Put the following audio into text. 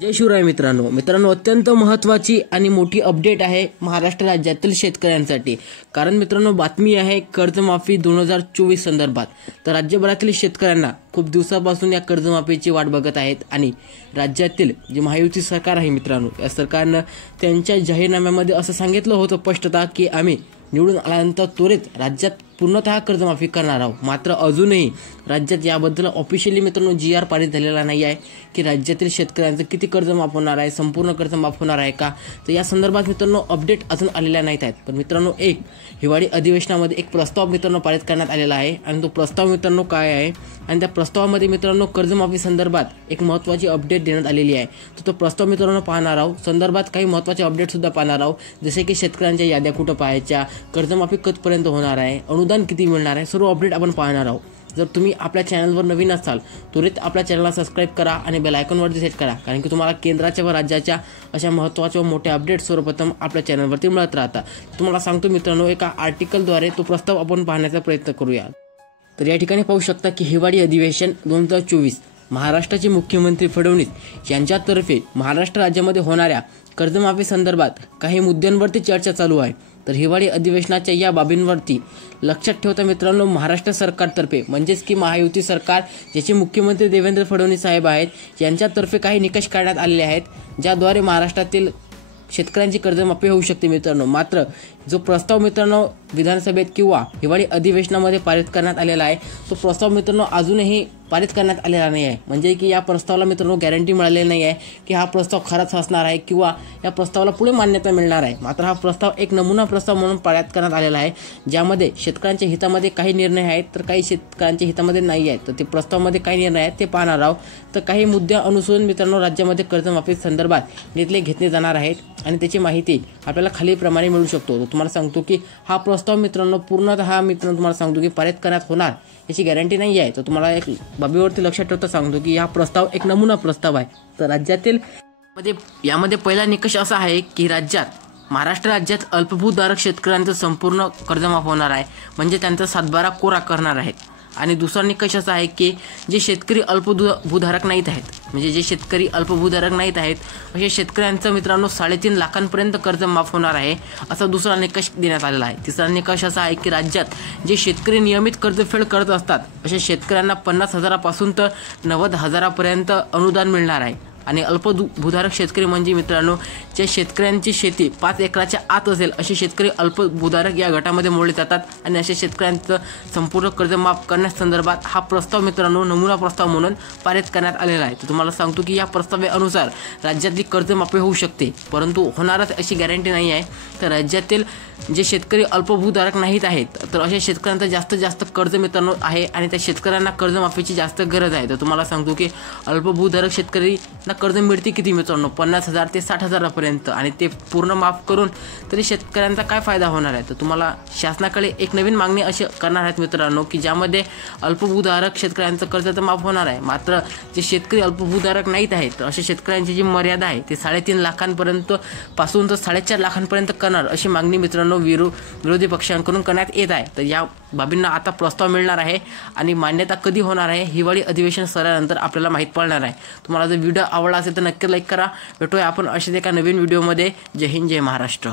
जय शिवराय मित्रांनो अत्यंत महत्त्वाची आणि मोठी अपडेट आहे महाराष्ट्र राज्यातील शेतकऱ्यांसाठी। कारण मित्रांनो बातमी आहे कर्जमाफी 2024 संदर्भात। तर राज्यभरातील शेतकऱ्यांना खूप दिवसापासून या कर्जमाफीची वाट बघत आहेत आणि राज्यातील जे महायुती सरकार आहे मित्रांनो, या सरकारने त्यांच्या जाहीरनाम्यामध्ये असं सांगितलं होतं स्पष्टतः की आम्ही निवडून आल्यानंतर त्वरित राज्यात पूर्णतः कर्जमाफी करणार आहोत। मात्र अजूनही राज्यात याबद्दल ऑफिशियली मित्रांनो GR पारित झालेला नाही आहे की राज्यातील शेतकऱ्यांचं किती कर्ज माफ होणार आहे, संपूर्ण कर्ज माफ होणार आहे का। तर या संदर्भात मित्रांनो अपडेट अजून आलेल्या नाहीत आहेत। पण मित्रांनो एक हिवाळी अधिवेशनामध्ये एक प्रस्ताव मित्रांनो पारित करण्यात आलेला आहे आणि तो प्रस्ताव मित्रांनो काय आहे आणि त्या प्रस्तावामध्ये मित्रांनो कर्जमाफी संदर्भात एक महत्त्वाची अपडेट देण्यात आलेली आहे। तो प्रस्ताव मित्रांनो पाहणार आहोत। संदर्भात काही महत्त्वाचे अपडेट सुद्धा पाहणार आहोत, जसे की शेतकऱ्यांच्या याद्या कुठे पाहायच्या, कर्जमाफी कधीपर्यंत होणार आहे, अनुदान किती मिळणार आहे, सर्व अपडेट आपण पाहणार आहोत। जर तुम्ही आपल्या चॅनलवर नवीन असाल त्वरित आपल्या चॅनलला सबस्क्राइब करा आणि बेल आयकॉनवरती सेट करा, कारण की तुम्हाला केंद्राच्या व राज्याच्या अशा महत्त्वाच्या व मोठ्या अपडेट सर्वप्रथम आपल्या चॅनलवरती मिळत राहतात। तुम्हाला सांगतो मित्रांनो एका आर्टिकलद्वारे तो प्रस्ताव आपण पाहण्याचा प्रयत्न करूया। तर या ठिकाणी पाहू शकता की हिवाळी अधिवेशन 2024 महाराष्ट्राचे मुख्यमंत्री फडणवीस यांच्यातर्फे महाराष्ट्र राज्यामध्ये होणाऱ्या कर्जमाफी संदर्भात काही मुद्द्यांवरती चर्चा चालू आहे। तर हिवाळी अधिवेशनाच्या या बाबींवरती लक्षात ठेवता मित्रांनो महाराष्ट्र सरकारतर्फे म्हणजेच की महायुती सरकार ज्याचे मुख्यमंत्री देवेंद्र फडणवीस साहेब आहेत यांच्यातर्फे काही निकष काढण्यात आलेले आहेत, ज्याद्वारे महाराष्ट्रातील शेतकऱ्यांची कर्जमाफी होऊ शकते मित्रांनो। मात्र जो प्रस्ताव मित्रांनो विधानसभेत किंवा हिवाळी अधिवेशनामध्ये पारित करण्यात आलेला आहे तो प्रस्ताव मित्रांनो अजूनही पारित करण्यात आलेला नाही आहे। म्हणजे की या प्रस्तावाला मित्रांनो गॅरंटी मिळालेली नाही आहे की हा प्रस्ताव खराच असणार आहे किंवा या प्रस्तावाला पुढे मान्यता मिळणार आहे। मात्र हा प्रस्ताव एक नमुना प्रस्ताव म्हणून पारित करण्यात आलेला आहे, ज्यामध्ये शेतकऱ्यांच्या हितामध्ये काही निर्णय आहेत तर काही शेतकऱ्यांच्या हितामध्ये नाही आहेत। तर ते प्रस्तावामध्ये काही निर्णय आहेत ते पाहणार आहोत। तर काही मुद्दे अनुसरून मित्रांनो राज्यामध्ये कर्जमाफी संदर्भात निर्णय घेतले जाणार आहेत आणि त्याची माहिती आपल्याला खालीलप्रमाणे मिळू शकतो। तुम्हाला सांगतो की हा प्रस्ताव मित्रांनो पूर्णतः मित्रांनो तुम्हाला सांगतो की पारित करण्यात होणार याची गॅरंटी नाही आहे। तर तुम्हाला एक बाबीवरती लक्षात ठेवता सांगतो की हा प्रस्ताव एक नमुना प्रस्ताव आहे। तर राज्यातील यामध्ये पहिला निकष असा आहे की महाराष्ट्र राज्यात अल्पभूधारक शेतकऱ्यांचं संपूर्ण कर्जमाफ होणार आहे, म्हणजे त्यांचा सातबारा कोरा करणार आहेत। आणि दुसरा निकष असा आहे की जे शेतकरी अल्पभूधारक नाहीत आहेत, म्हणजे जे शेतकरी अल्पभूधारक नाहीत आहेत अशा शेतकऱ्यांचं मित्रांनो 3.5 लाखांपर्यंत कर्ज माफ होणार आहे, असा दुसरा निकष देण्यात आलेला आहे। तिसरा निकष असा आहे की राज्यात जे शेतकरी नियमित कर्जफेड करत असतात अशा शेतकऱ्यांना 50,000पासून तर 90,000पर्यंत अनुदान मिळणार आहे। आणि अल्पभूधारक शेतकरी म्हणजे मित्रांनो ज्या शेतकऱ्यांची शेती 5 एकराच्या आत असेल असे शेतकरी अल्पभूधारक या गटामध्ये मोडले जातात आणि अशा शेतकऱ्यांचं संपूर्ण कर्ज माफ करण्यासंदर्भात हा प्रस्ताव मित्रांनो नमुना प्रस्ताव म्हणून पारित करण्यात आलेला आहे। तर तुम्हाला सांगतो की या प्रस्तावानुसार राज्यातली कर्जमाफी होऊ शकते, परंतु होणारच अशी गॅरंटी नाही आहे। तर राज्यातील जे शेतकरी अल्पभूधारक नाहीत आहेत तर अशा शेतकऱ्यांचं जास्तीत जास्त कर्ज मित्रांनो आहे आणि त्या शेतकऱ्यांना कर्जमाफीची जास्त गरज आहे। तर तुम्हाला सांगतो की अल्पभूधारक शेतकरींना कर्ज मिळते किती मित्रांनो 50,000 ते 60,000पर्यंत, आणि ते पूर्ण माफ करून तरी शेतकऱ्यांचा काय फायदा होणार आहे। तर तुम्हाला शासनाकडे एक नवीन मागणी अशी करणार आहेत मित्रांनो की ज्यामध्ये अल्पभूधारक शेतकऱ्यांचं कर्ज तर माफ होणार आहे, मात्र जे शेतकरी अल्पभूधारक नाहीत आहेत तर अशा शेतकऱ्यांची जी मर्यादा आहे ते 3.5 लाखांपर्यंत पासून तर 4.5 लाखांपर्यंत करणार अशी मागणी मित्रांनो विरोधी पक्षांकडून करण्यात येत आहे। तर या बाबींना आता प्रस्ताव मिळणार आहे आणि मान्यता कधी होणार आहे हिवाळी अधिवेशन सरानंतर आपल्याला माहीत पडणार आहे। तुम्हाला जर व्हिडिओ आवडला असेल तर नक्की लाईक करा। भेटूया आपण अशाच एका नवीन व्हिडिओमध्ये। जय हिंद, जय महाराष्ट्र।